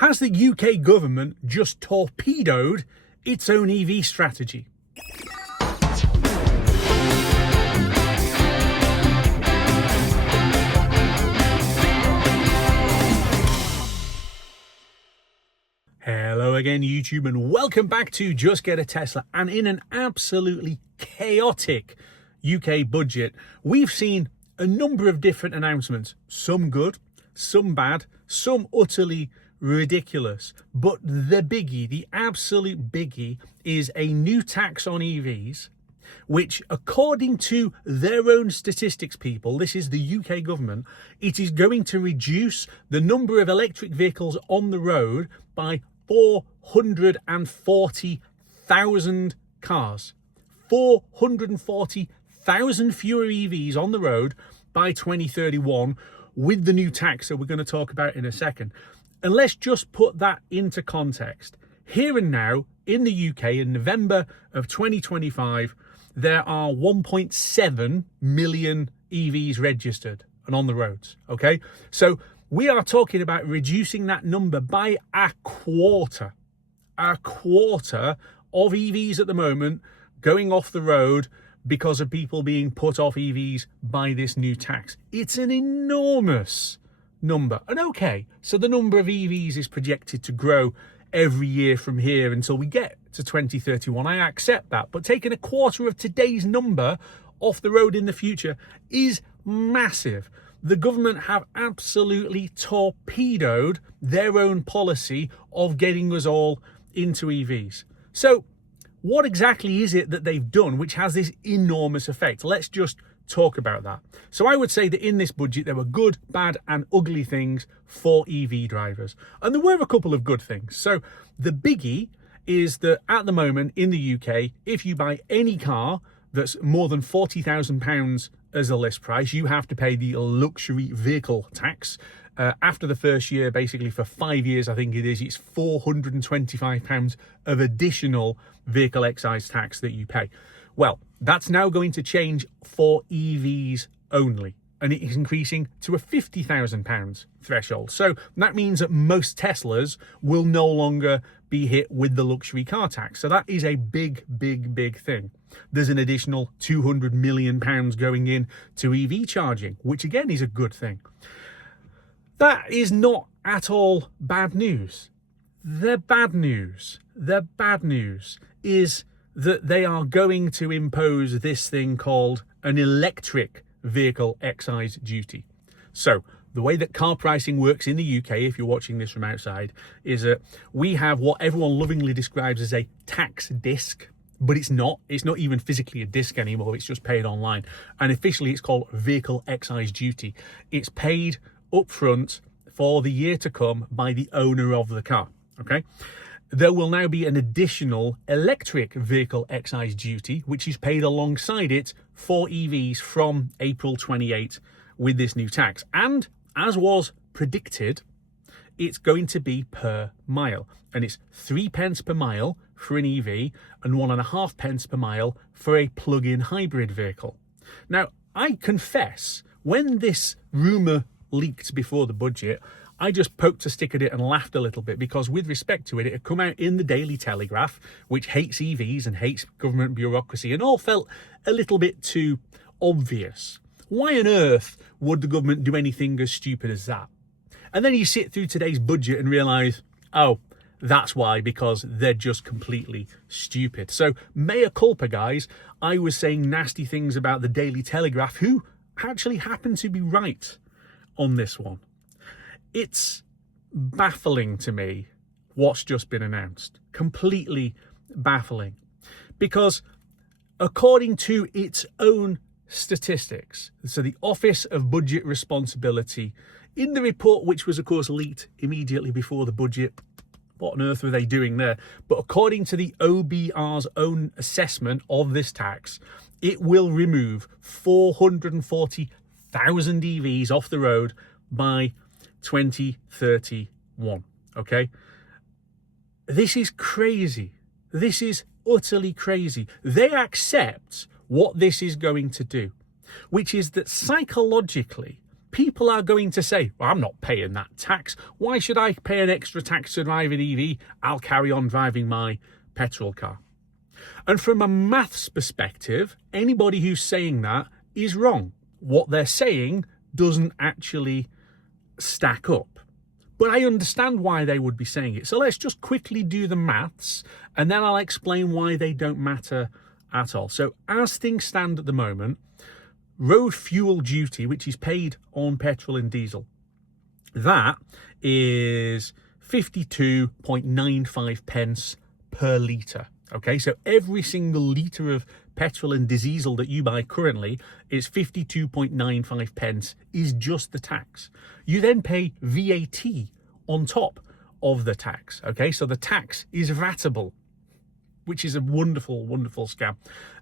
Has the UK government just torpedoed its own EV strategy? Hello again, YouTube, and welcome back to Just Get a Tesla. And in an absolutely chaotic UK budget, we've seen a number of different announcements, some good, some bad, some utterly ridiculous. But the biggie, the absolute biggie, is a new tax on EVs, which, according to their own statistics people, this is the UK government, it is going to reduce the number of electric vehicles on the road by 440,000 cars. 440,000 fewer EVs on the road by 2031 with the new tax that we're going to talk about in a second. And let's just put that into context. Here and now in the UK in November of 2025, there are 1.7 million EVs registered and on the roads. Okay, so we are talking about reducing that number by a quarter of EVs at the moment going off the road because of people being put off EVs by this new tax. It's an enormous number. And okay, so the number of EVs is projected to grow every year from here until we get to 2031. I accept that. But taking a quarter of today's number off the road in the future is massive. The government have absolutely torpedoed their own policy of getting us all into EVs. So what exactly is it that they've done which has this enormous effect? Let's just talk about that. So I would say that in this budget there were good, bad and ugly things for EV drivers. And there were a couple of good things. So the biggie is that at the moment in the UK, if you buy any car that's more than £40,000 as a list price, you have to pay the luxury vehicle tax. After the first year, basically for 5 years, I think it is, it's £425 of additional vehicle excise tax that you pay. Well, that's now going to change for EVs only, and it is increasing to a £50,000 threshold. So that means that most Teslas will no longer be hit with the luxury car tax. So that is a big thing. There's an additional £200 million going in to EV charging, which again is a good thing. That is not at all bad news. The bad news is that they are going to impose this thing called an electric vehicle excise duty. So the way that car pricing works in the UK, if you're watching this from outside, is that we have what everyone lovingly describes as a tax disc, but it's not even physically a disc anymore. It's just paid online. And officially it's called vehicle excise duty. It's paid up front for the year to come by the owner of the car. Okay. There will now be an additional electric vehicle excise duty, which is paid alongside it for EVs from April 28 with this new tax. And as was predicted, it's going to be per mile. And it's 3 pence per mile for an EV and 1.5 pence per mile for a plug-in hybrid vehicle. Now, I confess, when this rumour leaked before the budget, I just poked a stick at it and laughed a little bit, because with respect to it, it had come out in the Daily Telegraph, which hates EVs and hates government bureaucracy, and all felt a little bit too obvious. Why on earth would the government do anything as stupid as that? And then you sit through today's budget and realise, oh, that's why, because they're just completely stupid. So mea culpa, guys. I was saying nasty things about the Daily Telegraph, who actually happened to be right on this one. It's baffling to me what's just been announced. Completely baffling. Because according to its own statistics, so the Office of Budget Responsibility, in the report, which was of course leaked immediately before the budget, what on earth were they doing there? But according to the OBR's own assessment of this tax, it will remove 440,000 EVs off the road by 2031. Okay, this is crazy. This is utterly crazy. They accept what this is going to do, which is that psychologically people are going to say, well, I'm not paying that tax. Why should I pay an extra tax to drive an EV? I'll carry on driving my petrol car. And from a maths perspective, anybody who's saying that is wrong. What they're saying doesn't actually stack up. But I understand why they would be saying it. So let's just quickly do the maths, and then I'll explain why they don't matter at all. So as things stand at the moment, road fuel duty, which is paid on petrol and diesel, that is 52.95 pence per litre. Okay, so every single litre of petrol and diesel that you buy currently is 52.95 pence is just the tax. You then pay VAT on top of the tax. Okay, so the tax is VATable, which is a wonderful, wonderful scam.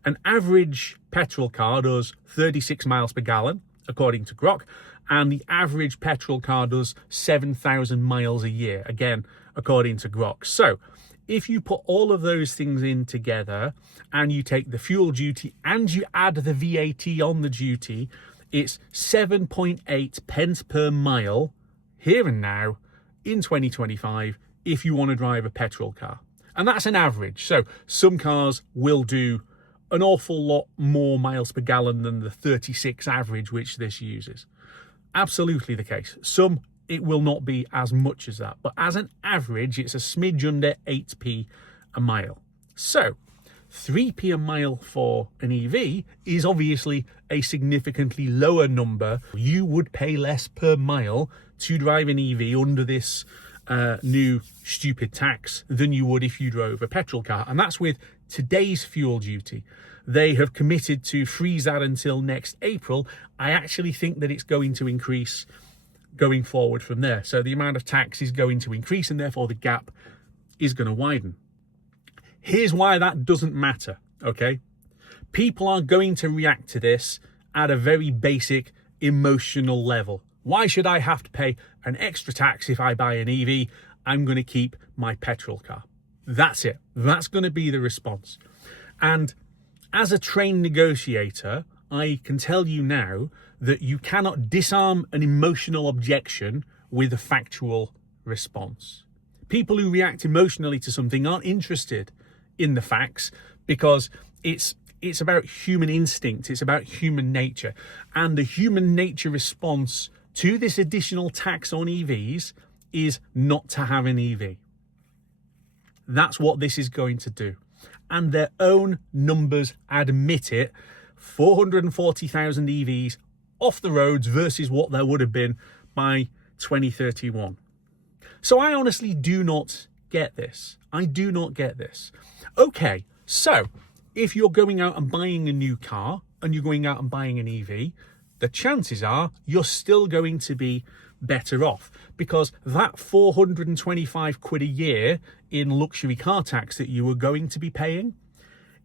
An average petrol car does 36 miles per gallon, according to Grok, and the average petrol car does 7,000 miles a year, again, according to Grok. So if you put all of those things in together and you take the fuel duty and you add the VAT on the duty, it's 7.8 pence per mile here and now in 2025 if you want to drive a petrol car. And that's an average. So some cars will do an awful lot more miles per gallon than the 36 average which this uses. Absolutely the case. Some it will not be as much as that, but as an average, it's a smidge under 8p a mile. So 3p a mile for an EV is obviously a significantly lower number. You would pay less per mile to drive an EV under this new stupid tax than you would if you drove a petrol car. And that's with today's fuel duty. They have committed to freeze that until next April. I actually think that it's going to increase going forward from there. So the amount of tax is going to increase and therefore the gap is going to widen. Here's why that doesn't matter, okay? People are going to react to this at a very basic emotional level. Why should I have to pay an extra tax if I buy an EV? I'm going to keep my petrol car. That's it. That's going to be the response. And as a trained negotiator, I can tell you now that you cannot disarm an emotional objection with a factual response. People who react emotionally to something aren't interested in the facts because it's about human instinct, it's about human nature. And the human nature response to this additional tax on EVs is not to have an EV. That's what this is going to do. And their own numbers admit it. 440,000 EVs off the roads versus what there would have been by 2031. So I honestly do not get this. I do not get this. Okay, so if you're going out and buying a new car and you're going out and buying an EV, the chances are you're still going to be better off because that 425 quid a year in luxury car tax that you were going to be paying,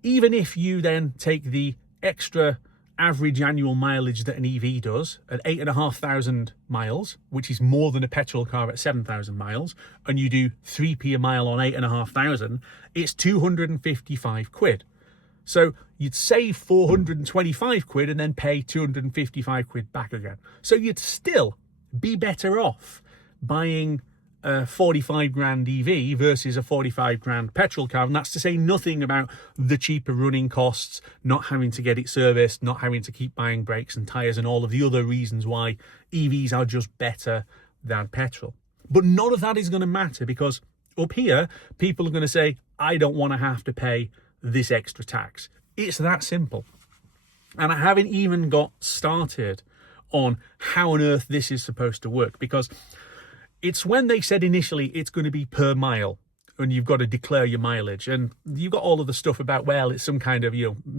even if you then take the extra average annual mileage that an EV does at 8,500 miles, which is more than a petrol car at 7,000 miles, and you do 3p a mile on 8,500, it's 255 quid. So you'd save 425 quid and then pay 255 quid back again. So you'd still be better off buying a 45 grand EV versus a 45 grand petrol car. And that's to say nothing about the cheaper running costs, not having to get it serviced, not having to keep buying brakes and tyres and all of the other reasons why EVs are just better than petrol. But none of that is going to matter because up here, people are going to say, I don't want to have to pay this extra tax. It's that simple. And I haven't even got started on how on earth this is supposed to work because it's when they said initially it's going to be per mile and you've got to declare your mileage and you've got all of the stuff about, well, it's some kind of,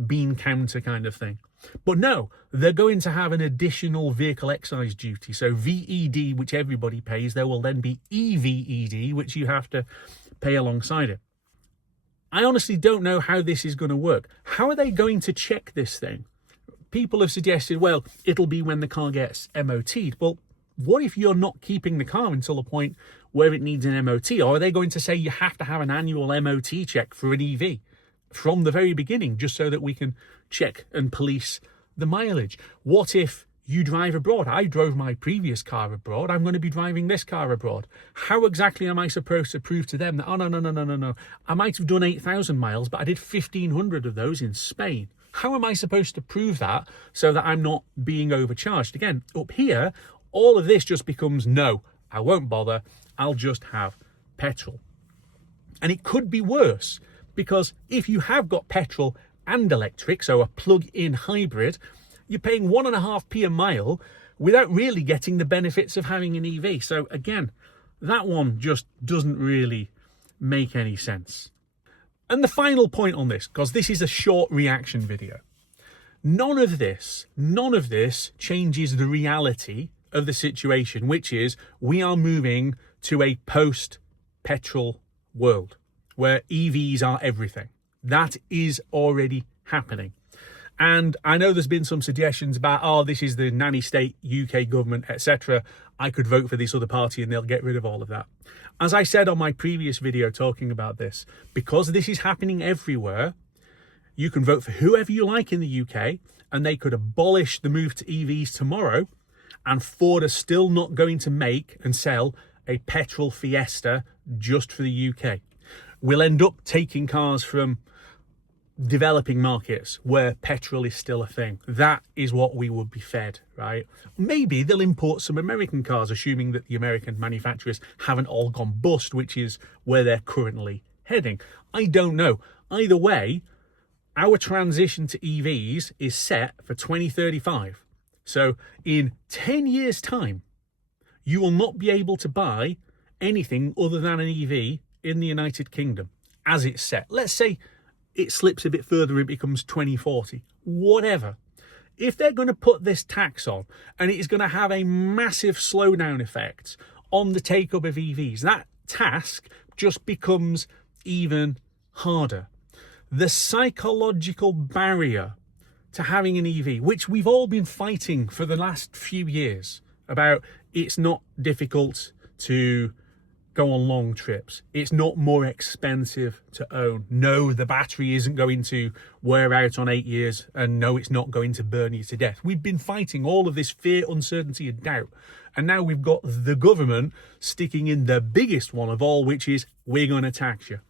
bean counter kind of thing. But no, they're going to have an additional vehicle excise duty. So VED, which everybody pays, there will then be EVED, which you have to pay alongside it. I honestly don't know how this is going to work. How are they going to check this thing? People have suggested, well, it'll be when the car gets MOT'd. Well, what if you're not keeping the car until a point where it needs an MOT? Or are they going to say you have to have an annual MOT check for an EV from the very beginning, just so that we can check and police the mileage? What if you drive abroad. I drove my previous car abroad. I'm going to be driving this car abroad. How exactly am I supposed to prove to them that, oh, no. I might have done 8,000 miles, but I did 1,500 of those in Spain. How am I supposed to prove that so that I'm not being overcharged? Again, up here, all of this just becomes, no, I won't bother. I'll just have petrol. And it could be worse, because if you have got petrol and electric, so a plug-in hybrid, you're paying 1.5p a mile without really getting the benefits of having an EV. So again, that one just doesn't really make any sense. And the final point on this, because this is a short reaction video, none of this changes the reality of the situation, which is we are moving to a post-petrol world where EVs are everything. That is already happening. And I know there's been some suggestions about, oh, this is the nanny state, UK government, etc. I could vote for this other party and they'll get rid of all of that. As I said on my previous video talking about this, because this is happening everywhere, you can vote for whoever you like in the UK and they could abolish the move to EVs tomorrow, and Ford are still not going to make and sell a petrol Fiesta just for the UK. We'll end up taking cars from developing markets where petrol is still a thing. That is what we would be fed, right? Maybe they'll import some American cars, assuming that the American manufacturers haven't all gone bust, which is where they're currently heading. I don't know. Either way, our transition to EVs is set for 2035. So in 10 years' time, you will not be able to buy anything other than an EV in the United Kingdom as it's set. Let's say it slips a bit further, it becomes 2040, whatever. If they're going to put this tax on and it is going to have a massive slowdown effect on the take-up of EVs, that task just becomes even harder. The psychological barrier to having an EV, which we've all been fighting for the last few years, about it's not difficult to go on long trips, it's not more expensive to own, no, the battery isn't going to wear out on 8 years, and no, it's not going to burn you to death. We've been fighting all of this fear, uncertainty and doubt, and now we've got the government sticking in the biggest one of all, which is we're going to tax you.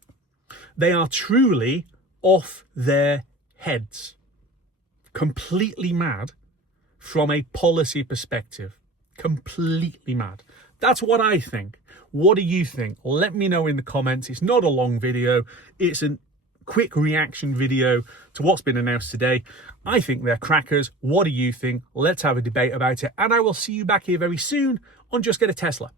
They are truly off their heads, completely mad from a policy perspective, completely mad. That's what I think. What do you think? Let me know in the comments. It's not a long video. It's a quick reaction video to what's been announced today. I think they're crackers. What do you think? Let's have a debate about it. And I will see you back here very soon on Just Get a Tesla.